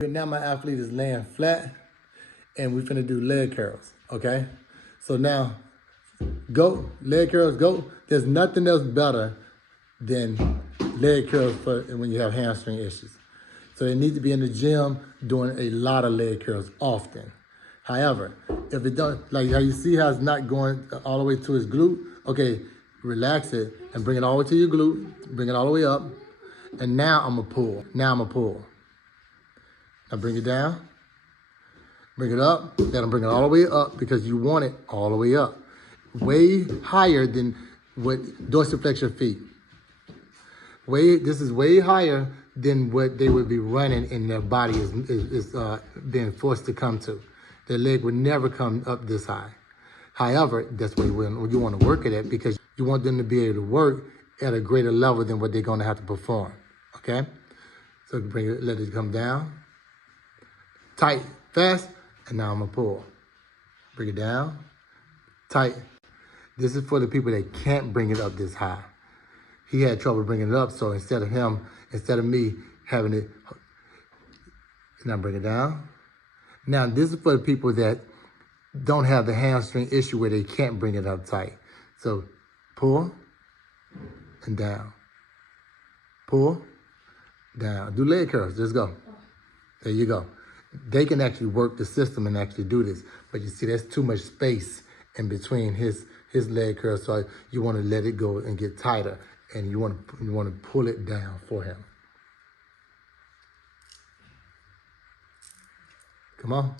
Now my athlete is laying flat and we're finna do leg curls, okay? So now, go, leg curls, go. There's nothing else better than leg curls for when you have hamstring issues. So they need to be in the gym doing a lot of leg curls often. However, if it don't, like how you see how it's not going all the way to his glute, okay, relax it and bring it all the way to your glute, bring it all the way up. And now I'm gonna pull, Now bring it down, bring it up, then bring it all the way up because you want it all the way up. Way higher than what dorsiflex your feet. This is way higher than what they would be running and their body is being forced to come to. Their leg would never come up this high. However, that's what you want to work it at because you want them to be able to work at a greater level than what they're going to have to perform, okay? So bring it, let it come down. Tight, fast, and now I'm gonna pull. Bring it down, tight. This is for the people that can't bring it up this high. He had trouble bringing it up, so instead of me having it, now bring it down. Now this is for the people that don't have the hamstring issue where they can't bring it up tight. So pull and down, pull, down. Do leg curls, just go. There you go. They can actually work the system and actually do this. But you see, there's too much space in between his leg curls. So you want to let it go and get tighter. And you want to pull it down for him. Come on.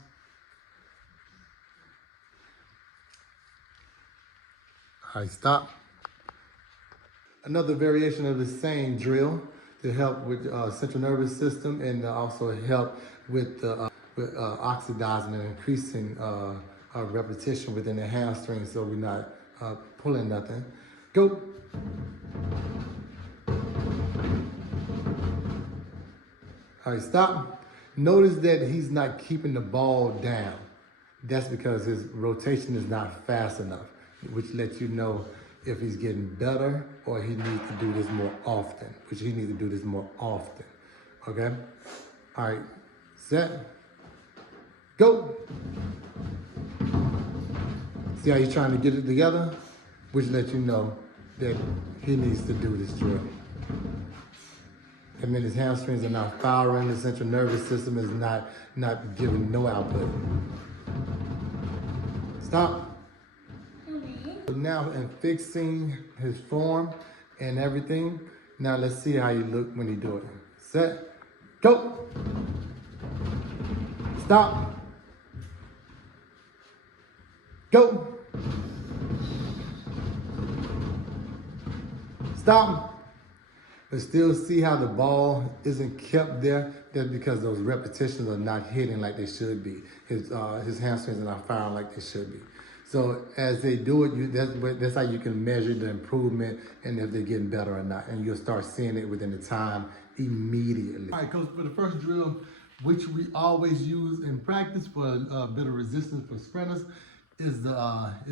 All right, stop. Another variation of the same drill to help with central nervous system and also help with oxidizing and increasing repetition within the hamstring so we're not pulling nothing. Go. All right, stop. Notice that he's not keeping the ball down. That's because his rotation is not fast enough, which lets you know if he's getting better or he needs to do this more often, okay? All right, set, go. See how he's trying to get it together? Which lets you know that he needs to do this drill. I mean, his hamstrings are not firing, the central nervous system is not giving no output. Stop. Now in fixing his form and everything, now let's see how you look when you do it. Set, go. Stop. Go. Stop. But still see how the ball isn't kept there? That's because those repetitions are not hitting like they should be. His hamstrings are not firing like they should be. So as they do it, that's how you can measure the improvement and if they're getting better or not. And you'll start seeing it within the time immediately. All right, Coach, for the first drill, which we always use in practice for a bit of resistance for sprinters, is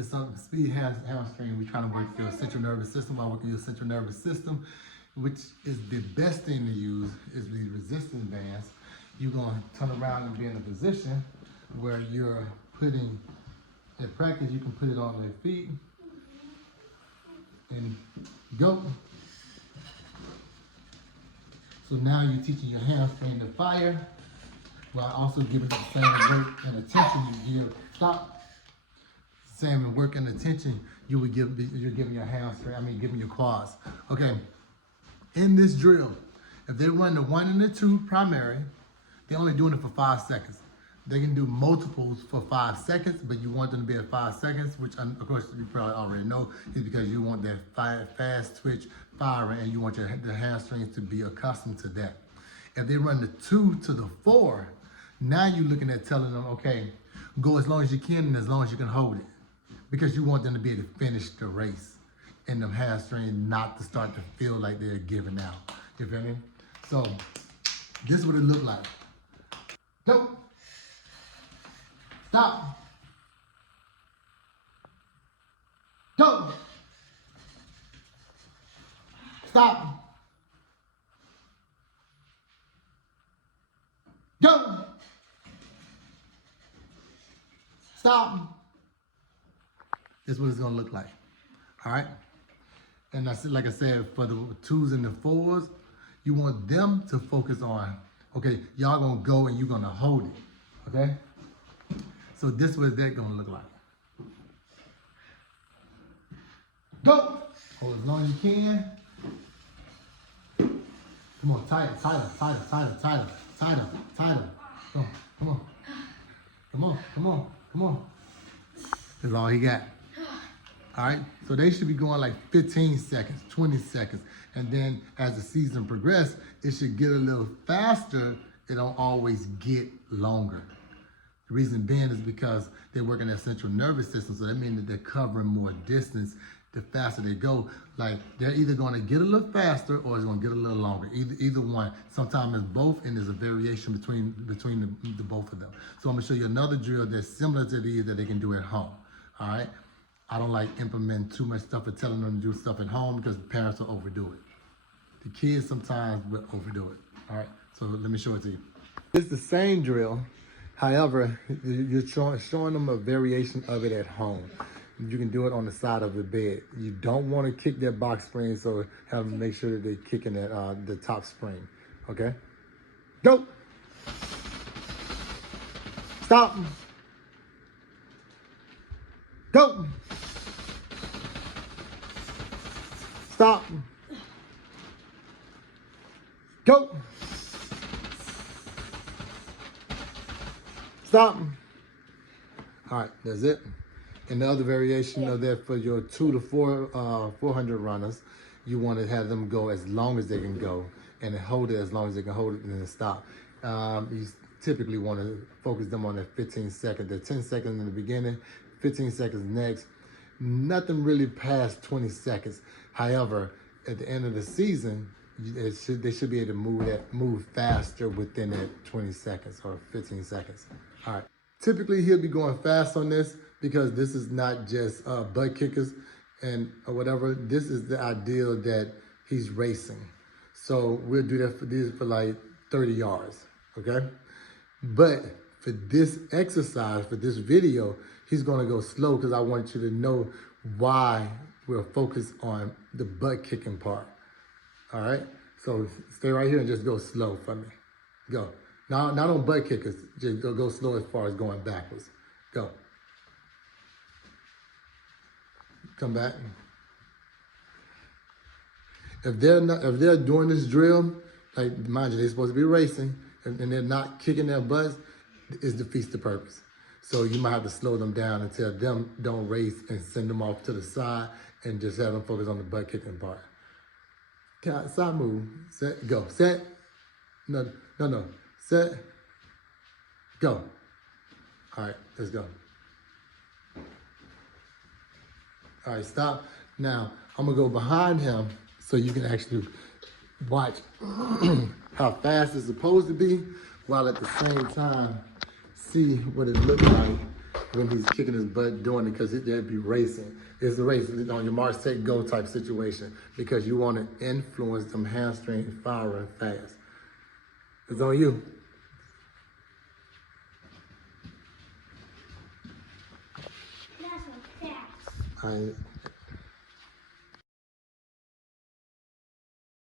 some speed hamstring. We're trying to work your central nervous system while working your central nervous system, which is the best thing to use is the resistance bands. You're gonna turn around and be in a position where you're putting, in practice, you can put it on their feet and go. So now you're teaching your hamstring to fire while also giving the same work and attention you give. Stop. Same work and attention you're giving your hamstring, giving your quads. Okay, in this drill, if they run the 1 and the 2 primary, they're only doing it for 5 seconds. They can do multiples for 5 seconds, but you want them to be at 5 seconds, which of course you probably already know is because you want that fast twitch firing and you want the hamstrings to be accustomed to that. If they run the 2 to the 4, now you're looking at telling them, okay, go as long as you can and as long as you can hold it. Because you want them to be able to finish the race and the hamstrings not to start to feel like they're giving out. You feel me? So this is what it looked like. Go. Stop. Go. Stop. Go. Stop. This is what it's gonna look like. All right. And that's like I said, for the 2s and the 4s, you want them to focus on, okay, y'all gonna go and you're gonna hold it. Okay? So this is what that gonna look like. Go! Hold as long as you can. Come on, tighter. Come on. That's all he got. All right, so they should be going like 15 seconds, 20 seconds. And then as the season progresses, it should get a little faster. It don't always get longer. The reason being is because they're working their central nervous system, so that means that they're covering more distance the faster they go. Like they're either gonna get a little faster or it's gonna get a little longer. Either one. Sometimes it's both, and there's a variation between the both of them. So I'm gonna show you another drill that's similar to these that they can do at home. All right. I don't like implementing too much stuff or telling them to do stuff at home because the parents will overdo it. The kids sometimes will overdo it. All right. So let me show it to you. It's the same drill. However, you're showing them a variation of it at home. You can do it on the side of the bed. You don't want to kick that box spring, so have them make sure that they're kicking that, the top spring. Okay? Go! Stop! Go! Stop! Go! Stop! All right, that's it. And the other variation of that for your 2 to 400 runners, you want to have them go as long as they can go and hold it as long as they can hold it and then stop. You typically want to focus them on that 15 seconds. The 10 seconds in the beginning, 15 seconds next. Nothing really past 20 seconds. However, at the end of the season, they should be able to move faster within that 20 seconds or 15 seconds. All right. Typically, he'll be going fast on this because this is not just butt kickers and or whatever. This is the ideal that he's racing. So we'll do that for like 30 yards, okay? But for this exercise, for this video, he's gonna go slow because I want you to know why we're focused on the butt kicking part, all right? So stay right here and just go slow for me. Go. Now, not on butt kickers, just go slow as far as going backwards. Go. Come back. If they're doing this drill, like mind you, they're supposed to be racing, and they're not kicking their butts, it defeats the purpose. So you might have to slow them down and tell them don't race and send them off to the side and just have them focus on the butt kicking part. Side move. Set. Go. Set. No. Set. Go. All right. Let's go. All right. Stop. Now I'm gonna go behind him so you can actually watch how fast it's supposed to be, while at the same time see what it looks like when he's kicking his butt doing it, because they'd be racing. It's a race on your march, take, go type situation because you want to influence them hamstrings firing fast. It's on you. All right.